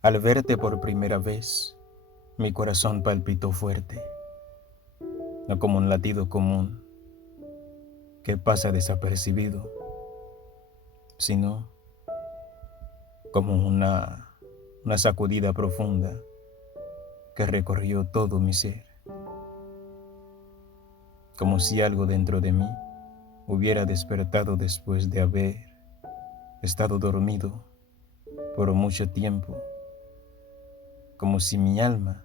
Al verte por primera vez, mi corazón palpitó fuerte, no como un latido común que pasa desapercibido, sino como una sacudida profunda que recorrió todo mi ser, como si algo dentro de mí hubiera despertado después de haber estado dormido por mucho tiempo, como si mi alma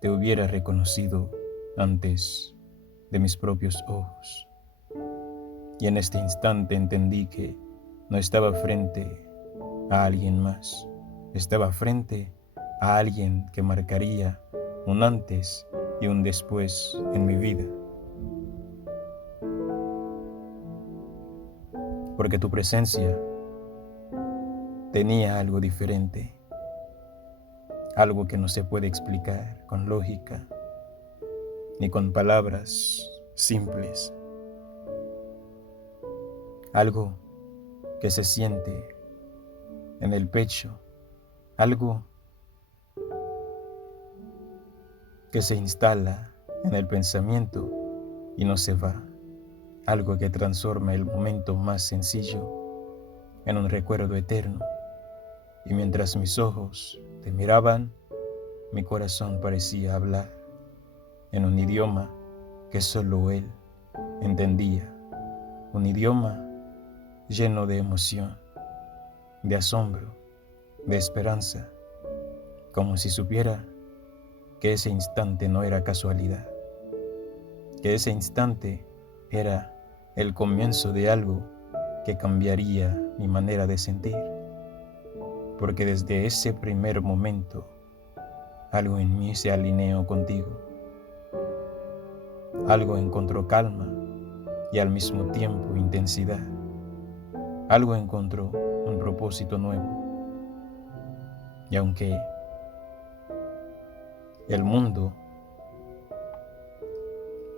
te hubiera reconocido antes de mis propios ojos. Y en este instante entendí que no estaba frente a alguien más, estaba frente a alguien que marcaría un antes y un después en mi vida. Porque tu presencia tenía algo diferente, algo que no se puede explicar con lógica ni con palabras simples, algo que se siente en el pecho, algo que se instala en el pensamiento y no se va, algo que transforma el momento más sencillo en un recuerdo eterno. Y mientras mis ojos te miraban, mi corazón parecía hablar en un idioma que solo él entendía, un idioma lleno de emoción, de asombro, de esperanza, como si supiera que ese instante no era casualidad, que ese instante era el comienzo de algo que cambiaría mi manera de sentir, porque desde ese primer momento algo en mí se alineó contigo, algo encontró calma y al mismo tiempo intensidad, algo encontró un propósito nuevo. Y aunque el mundo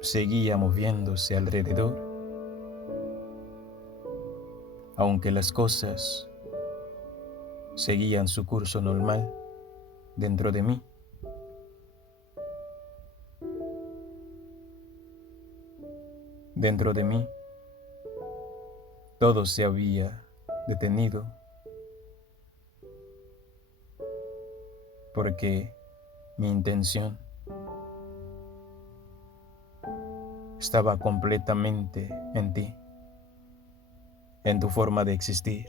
seguía moviéndose alrededor, aunque las cosas seguían su curso normal dentro de mí, dentro de mí todo se había detenido, porque mi intención estaba completamente en ti, en tu forma de existir,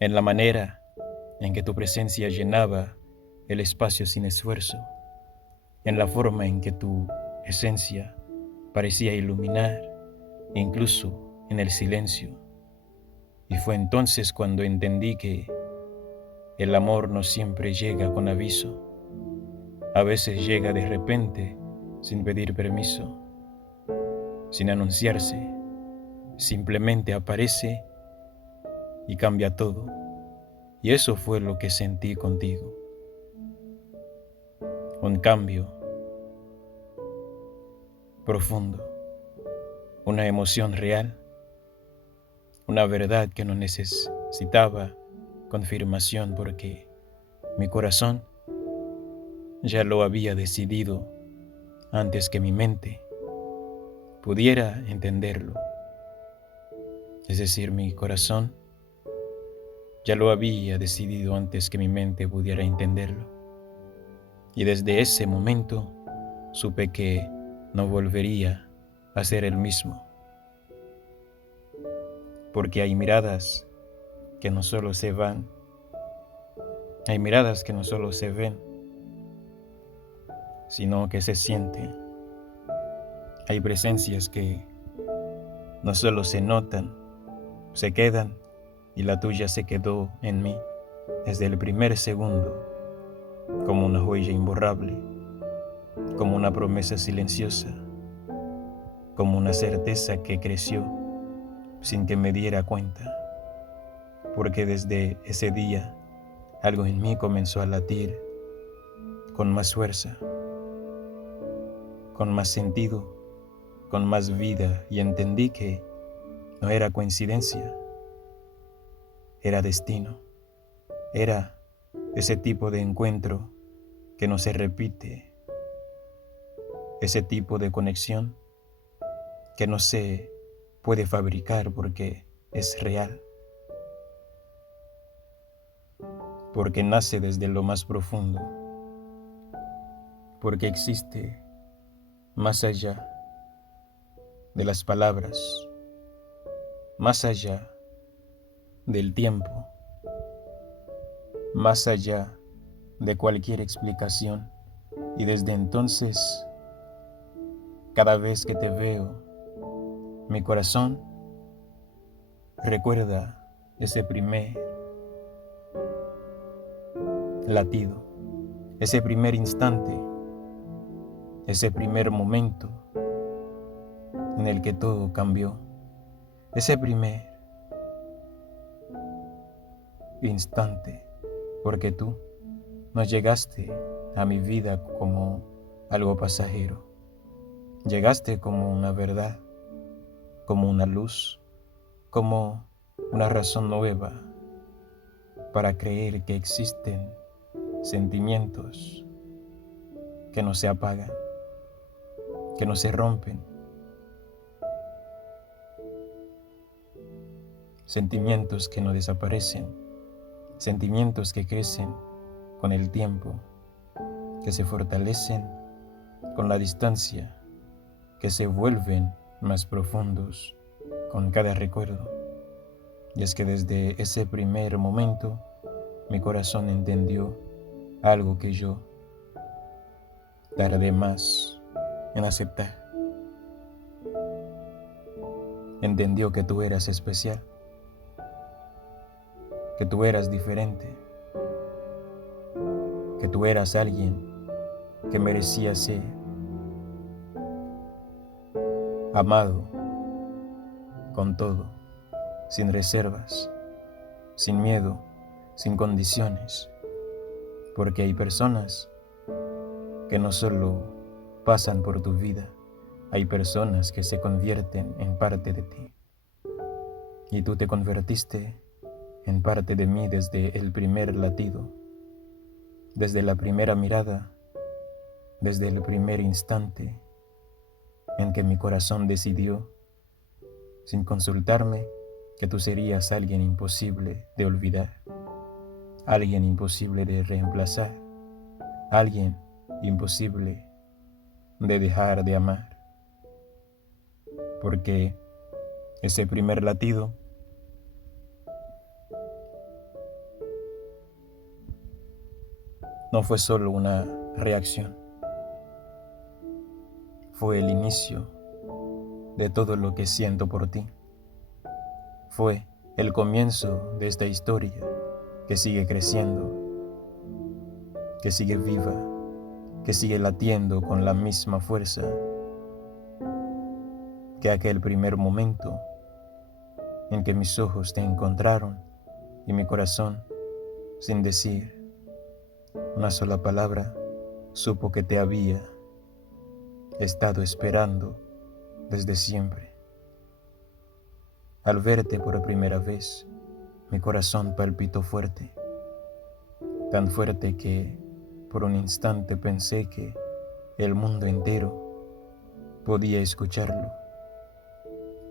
en la manera en que tu presencia llenaba el espacio sin esfuerzo, en la forma en que tu esencia parecía iluminar, incluso en el silencio. Y fue entonces cuando entendí que el amor no siempre llega con aviso, a veces llega de repente, sin pedir permiso, sin anunciarse, simplemente aparece y cambia todo. Y eso fue lo que sentí contigo, un cambio profundo, una emoción real, una verdad que no necesitaba confirmación porque mi corazón ya lo había decidido antes que mi mente pudiera entenderlo. Es decir, mi corazón ya lo había decidido antes que mi mente pudiera entenderlo. Y desde ese momento supe que no volvería a ser el mismo. Porque hay miradas que no solo se van, hay miradas que no solo se ven, sino que se sienten. Hay presencias que no solo se notan, se quedan, y la tuya se quedó en mí desde el primer segundo, como una huella imborrable, como una promesa silenciosa, como una certeza que creció sin que me diera cuenta, porque desde ese día algo en mí comenzó a latir con más fuerza, con más sentido, con más vida, y entendí que no era coincidencia, era destino, era ese tipo de encuentro que no se repite, ese tipo de conexión que no se puede fabricar porque es real, porque nace desde lo más profundo, porque existe más allá de las palabras, más allá del tiempo, más allá de cualquier explicación. Y desde entonces, cada vez que te veo, mi corazón recuerda ese primer latido, ese primer instante, ese primer momento en el que todo cambió, ese primer instante, porque tú no llegaste a mi vida como algo pasajero, llegaste como una verdad, como una luz, como una razón nueva para creer que existen sentimientos que no se apagan, que no se rompen, sentimientos que no desaparecen, sentimientos que crecen con el tiempo, que se fortalecen con la distancia, que se vuelven más profundos con cada recuerdo. Y es que desde ese primer momento mi corazón entendió algo que yo tardé más en aceptar. Entendió que tú eras especial, que tú eras diferente, que tú eras alguien que merecía ser amado con todo, sin reservas, sin miedo, sin condiciones, porque hay personas que no solo pasan por tu vida, hay personas que se convierten en parte de ti. Y tú te convertiste en parte de mí desde el primer latido, desde la primera mirada, desde el primer instante en que mi corazón decidió, sin consultarme, que tú serías alguien imposible de olvidar, alguien imposible de reemplazar, alguien imposible de dejar de amar. Porque ese primer latido no fue solo una reacción, fue el inicio de todo lo que siento por ti. Fue el comienzo de esta historia que sigue creciendo, que sigue viva, que sigue latiendo con la misma fuerza que aquel primer momento en que mis ojos te encontraron y mi corazón, sin decir una sola palabra, supo que te había estado esperando desde siempre. Al verte por primera vez, mi corazón palpitó fuerte, tan fuerte que por un instante pensé que el mundo entero podía escucharlo,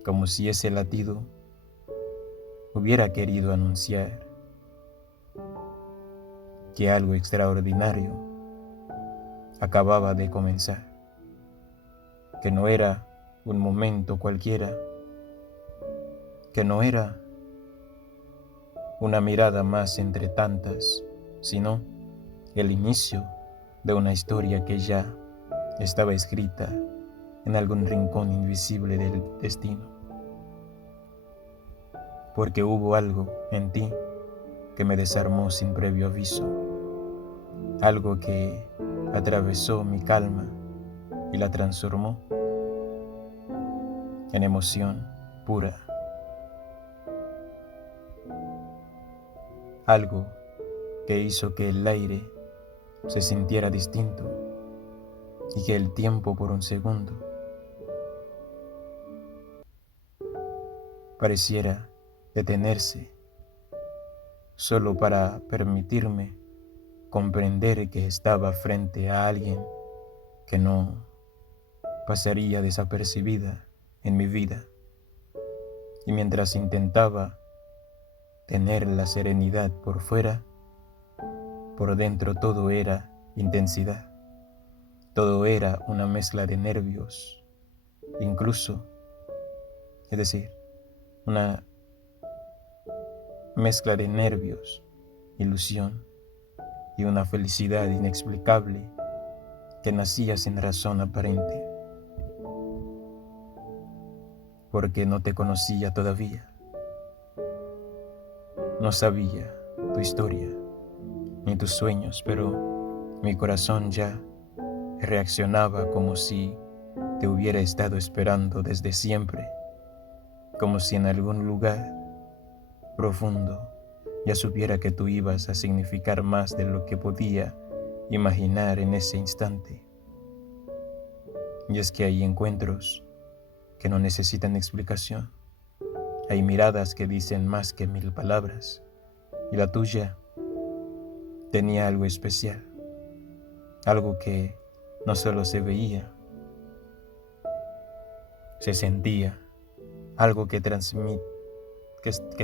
como si ese latido hubiera querido anunciar que algo extraordinario acababa de comenzar, que no era un momento cualquiera, que no era una mirada más entre tantas, sino el inicio de una historia que ya estaba escrita en algún rincón invisible del destino. Porque hubo algo en ti que me desarmó sin previo aviso, algo que atravesó mi calma y la transformó en emoción pura, algo que hizo que el aire se sintiera distinto y que el tiempo por un segundo pareciera detenerse solo para permitirme comprender que estaba frente a alguien que no pasaría desapercibida en mi vida. Y mientras intentaba tener la serenidad por fuera, por dentro todo era intensidad. Todo era una mezcla de nervios, incluso, es decir, una mezcla de nervios, ilusión y una felicidad inexplicable que nacía sin razón aparente, porque no te conocía todavía. No sabía tu historia ni tus sueños, pero mi corazón ya reaccionaba como si te hubiera estado esperando desde siempre, como si en algún lugar profundo ya supiera que tú ibas a significar más de lo que podía imaginar en ese instante. Y es que hay encuentros que no necesitan explicación. Hay miradas que dicen más que 1000 palabras, y la tuya tenía algo especial, algo que no solo se veía, se sentía, algo que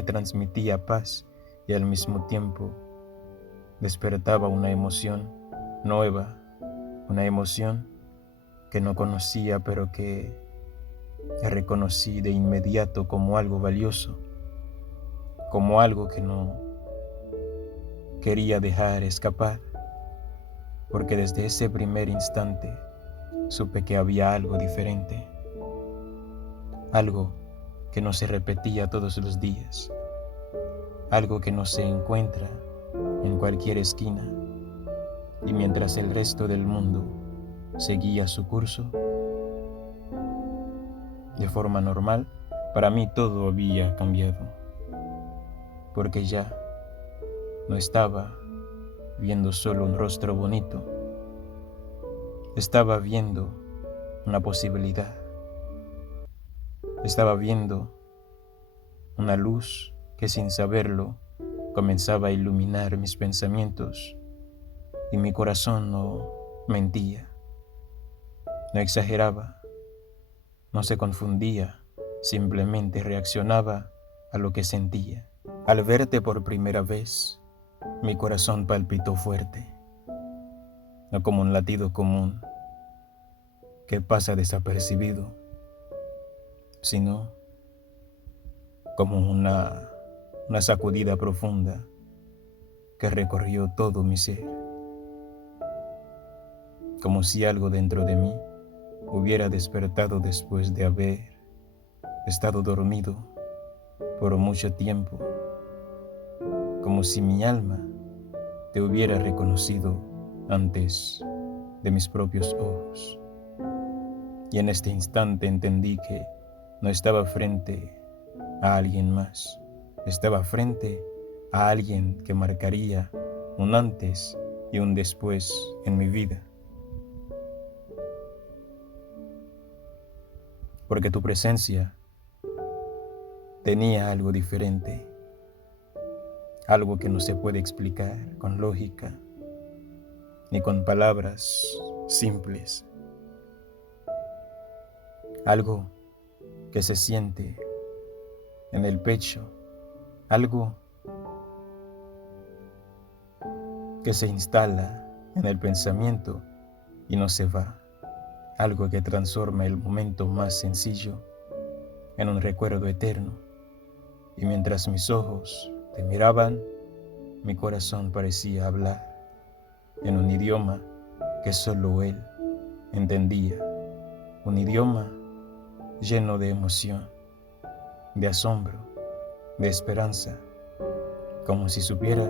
transmitía paz y al mismo tiempo despertaba una emoción nueva, una emoción que no conocía pero que reconocí de inmediato como algo valioso, como algo que no quería dejar escapar, porque desde ese primer instante supe que había algo diferente, algo que no se repetía todos los días, algo que no se encuentra en cualquier esquina, y mientras el resto del mundo seguía su curso de forma normal, para mí todo había cambiado, porque ya no estaba viendo solo un rostro bonito, estaba viendo una posibilidad, estaba viendo una luz que sin saberlo comenzaba a iluminar mis pensamientos, y mi corazón no mentía, no exageraba, no se confundía, simplemente reaccionaba a lo que sentía. Al verte por primera vez, mi corazón palpitó fuerte, no como un latido común que pasa desapercibido, sino como una sacudida profunda que recorrió todo mi ser, como si algo dentro de mí hubiera despertado después de haber estado dormido por mucho tiempo, como si mi alma te hubiera reconocido antes de mis propios ojos. Y en este instante entendí que no estaba frente a alguien más, estaba frente a alguien que marcaría un antes y un después en mi vida. Porque tu presencia tenía algo diferente, algo que no se puede explicar con lógica ni con palabras simples, algo que se siente en el pecho, algo que se instala en el pensamiento y no se va, algo que transforma el momento más sencillo en un recuerdo eterno. Y mientras mis ojos te miraban, mi corazón parecía hablar en un idioma que solo él entendía, un idioma lleno de emoción, de asombro, de esperanza, como si supiera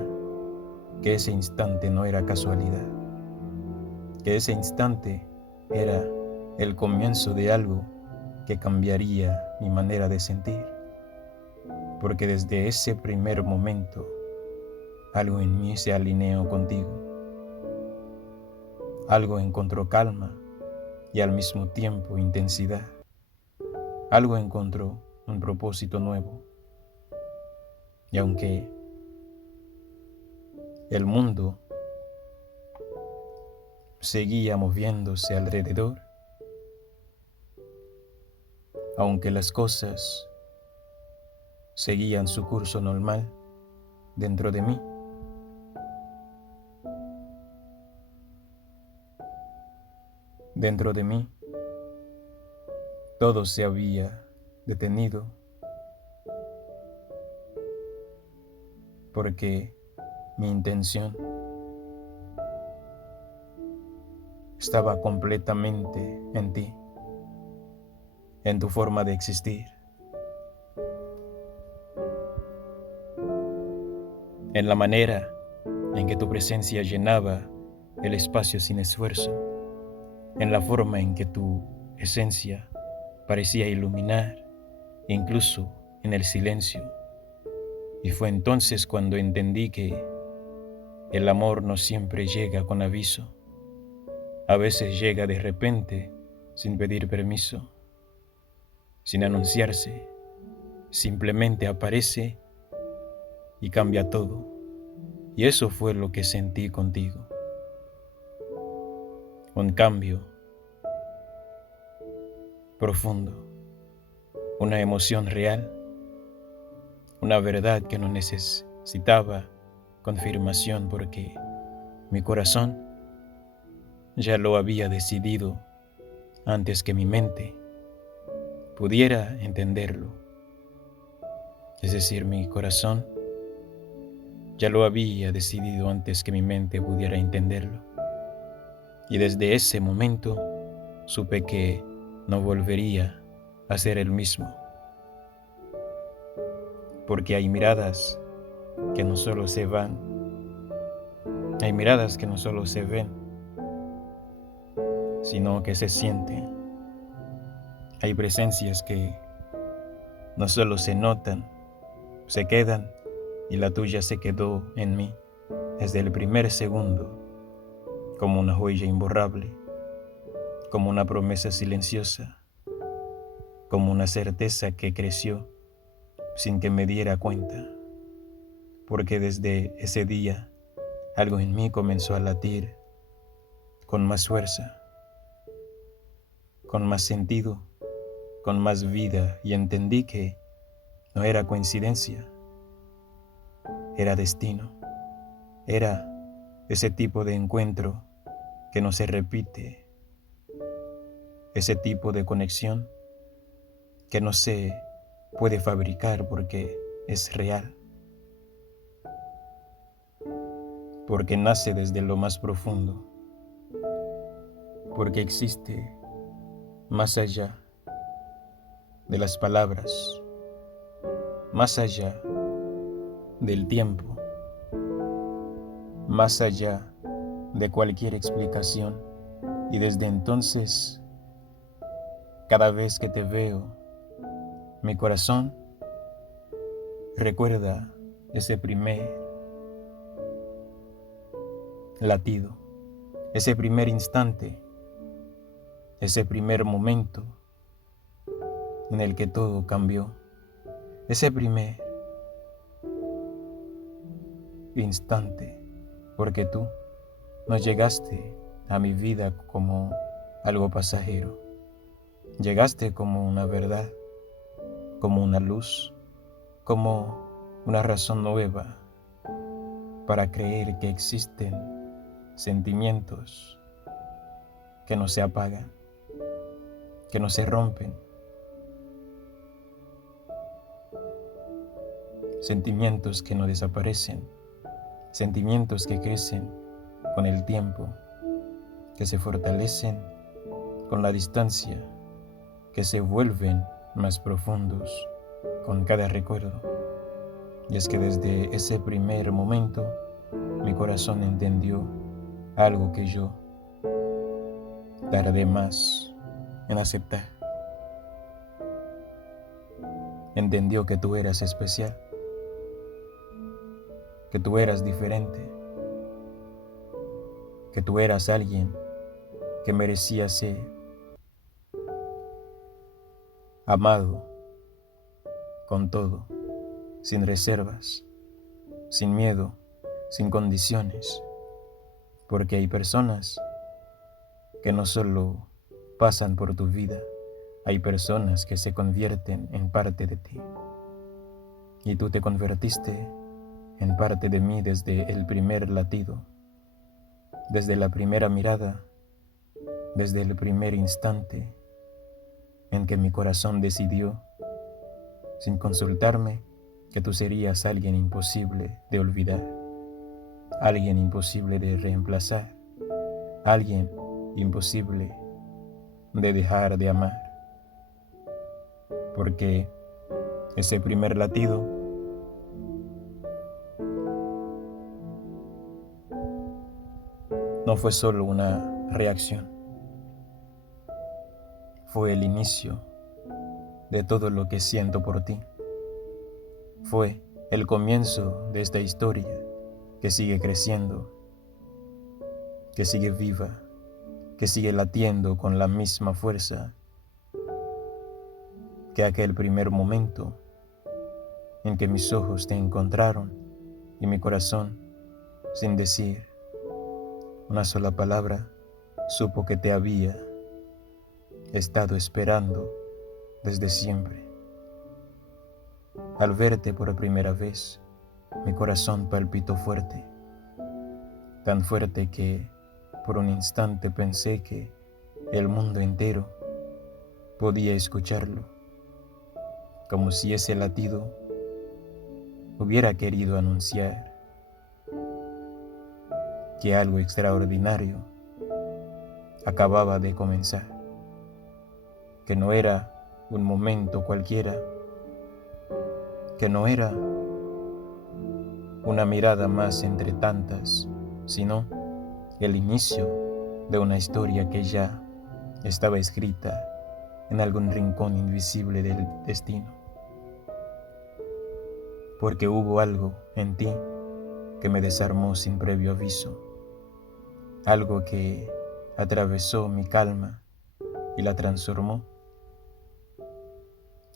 que ese instante no era casualidad, que ese instante era el comienzo de algo que cambiaría mi manera de sentir, porque desde ese primer momento algo en mí se alineó contigo, algo encontró calma y al mismo tiempo intensidad, algo encontró un propósito nuevo. Y aunque El mundo seguía moviéndose alrededor, aunque las cosas seguían su curso normal dentro de mí. Dentro de mí, todo se había detenido porque mi intención estaba completamente en ti, en tu forma de existir, en la manera en que tu presencia llenaba el espacio sin esfuerzo, en la forma en que tu esencia parecía iluminar, incluso en el silencio. Y fue entonces cuando entendí que el amor no siempre llega con aviso. A veces llega de repente, sin pedir permiso, sin anunciarse, simplemente aparece y cambia todo. Y eso fue lo que sentí contigo. Un cambio profundo, una emoción real, una verdad que no necesitaba confirmación porque mi corazón ya lo había decidido antes que mi mente pudiera entenderlo. Es decir, mi corazón ya lo había decidido antes que mi mente pudiera entenderlo. Y desde ese momento supe que no volvería a ser el mismo. Porque hay miradas que no solo se van, hay miradas que no solo se ven, sino que se sienten. Hay presencias que no solo se notan, se quedan, y la tuya se quedó en mí desde el primer segundo, como una huella imborrable, como una promesa silenciosa, como una certeza que creció sin que me diera cuenta, porque desde ese día algo en mí comenzó a latir con más fuerza, con más sentido, con más vida, y entendí que no era coincidencia, era destino, era ese tipo de encuentro que no se repite, ese tipo de conexión que no se puede fabricar porque es real, porque nace desde lo más profundo, porque existe más allá de las palabras, más allá del tiempo, más allá de cualquier explicación. Y desde entonces, cada vez que te veo, mi corazón recuerda ese primer latido, ese primer instante, ese primer momento en el que todo cambió, ese primer instante, porque tú no llegaste a mi vida como algo pasajero, llegaste como una verdad, como una luz, como una razón nueva para creer que existen sentimientos que no se apagan, que no se rompen, sentimientos que no desaparecen, sentimientos que crecen con el tiempo, que se fortalecen con la distancia, que se vuelven más profundos con cada recuerdo. Y es que desde ese primer momento mi corazón entendió algo que yo tardé más en aceptar. Entendió que tú eras especial, que tú eras diferente, que tú eras alguien que merecía ser amado con todo, sin reservas, sin miedo, sin condiciones, porque hay personas que no solo pasan por tu vida, hay personas que se convierten en parte de ti. Y tú te convertiste en parte de mí desde el primer latido, desde la primera mirada, desde el primer instante en que mi corazón decidió, sin consultarme, que tú serías alguien imposible de olvidar, alguien imposible de reemplazar, alguien imposible de dejar de amar. Porque ese primer latido no fue solo una reacción, fue el inicio de todo lo que siento por ti. Fue el comienzo de esta historia que sigue creciendo, que sigue viva, que sigue latiendo con la misma fuerza que aquel primer momento en que mis ojos te encontraron y mi corazón, sin decir una sola palabra, supo que te había estado esperando desde siempre. Al verte por primera vez, mi corazón palpitó fuerte, tan fuerte que por un instante pensé que el mundo entero podía escucharlo, como si ese latido hubiera querido anunciar que algo extraordinario acababa de comenzar, que no era un momento cualquiera, que no era una mirada más entre tantas, sino el inicio de una historia que ya estaba escrita en algún rincón invisible del destino. Porque hubo algo en ti que me desarmó sin previo aviso, algo que atravesó mi calma y la transformó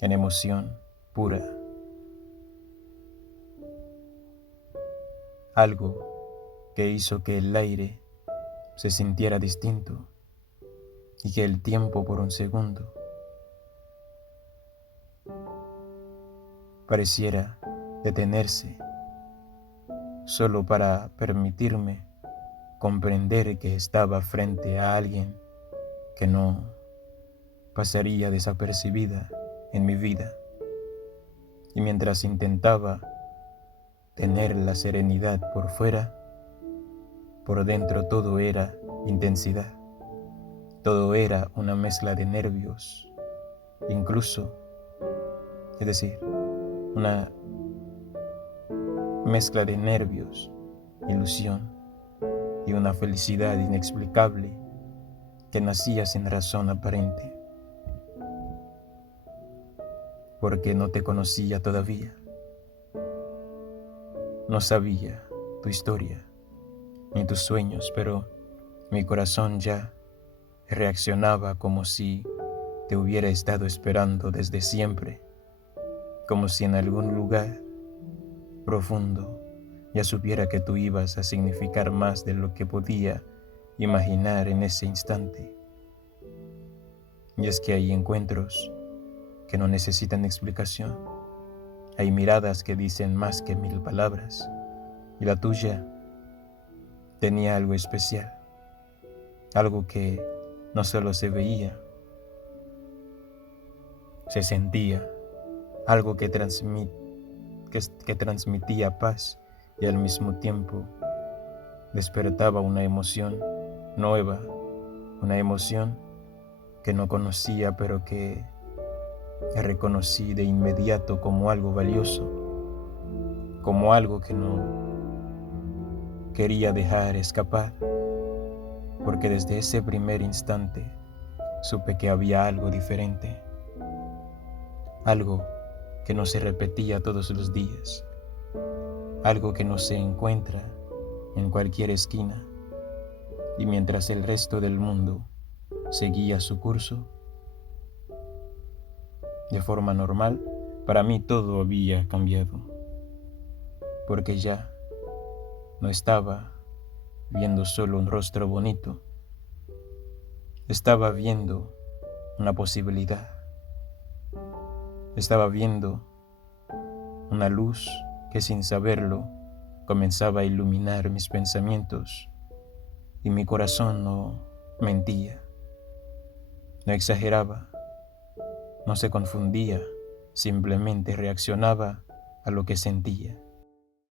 en emoción pura, algo que hizo que el aire se sintiera distinto y que el tiempo por un segundo pareciera detenerse solo para permitirme comprender que estaba frente a alguien que no pasaría desapercibida en mi vida. Y mientras intentaba tener la serenidad por fuera, por dentro todo era intensidad, todo era una mezcla de nervios, incluso, es decir, una mezcla de nervios, ilusión y una felicidad inexplicable que nacía sin razón aparente, porque no te conocía todavía, no sabía tu historia ni tus sueños, pero mi corazón ya reaccionaba como si te hubiera estado esperando desde siempre, como si en algún lugar profundo ya supiera que tú ibas a significar más de lo que podía imaginar en ese instante. Y es que hay encuentros que no necesitan explicación, hay miradas que dicen más que 1000 palabras, y la tuya tenía algo especial, algo que no solo se veía, se sentía, algo que transmitía paz y al mismo tiempo despertaba una emoción nueva, una emoción que no conocía pero que reconocí de inmediato como algo valioso, como algo que no quería dejar escapar, porque desde ese primer instante supe que había algo diferente, algo que no se repetía todos los días, algo que no se encuentra en cualquier esquina, y mientras el resto del mundo seguía su curso de forma normal, para mí todo había cambiado, porque ya No estaba viendo solo un rostro bonito, estaba viendo una posibilidad. Estaba viendo una luz que sin saberlo comenzaba a iluminar mis pensamientos y mi corazón no mentía, no exageraba, no se confundía, simplemente reaccionaba a lo que sentía.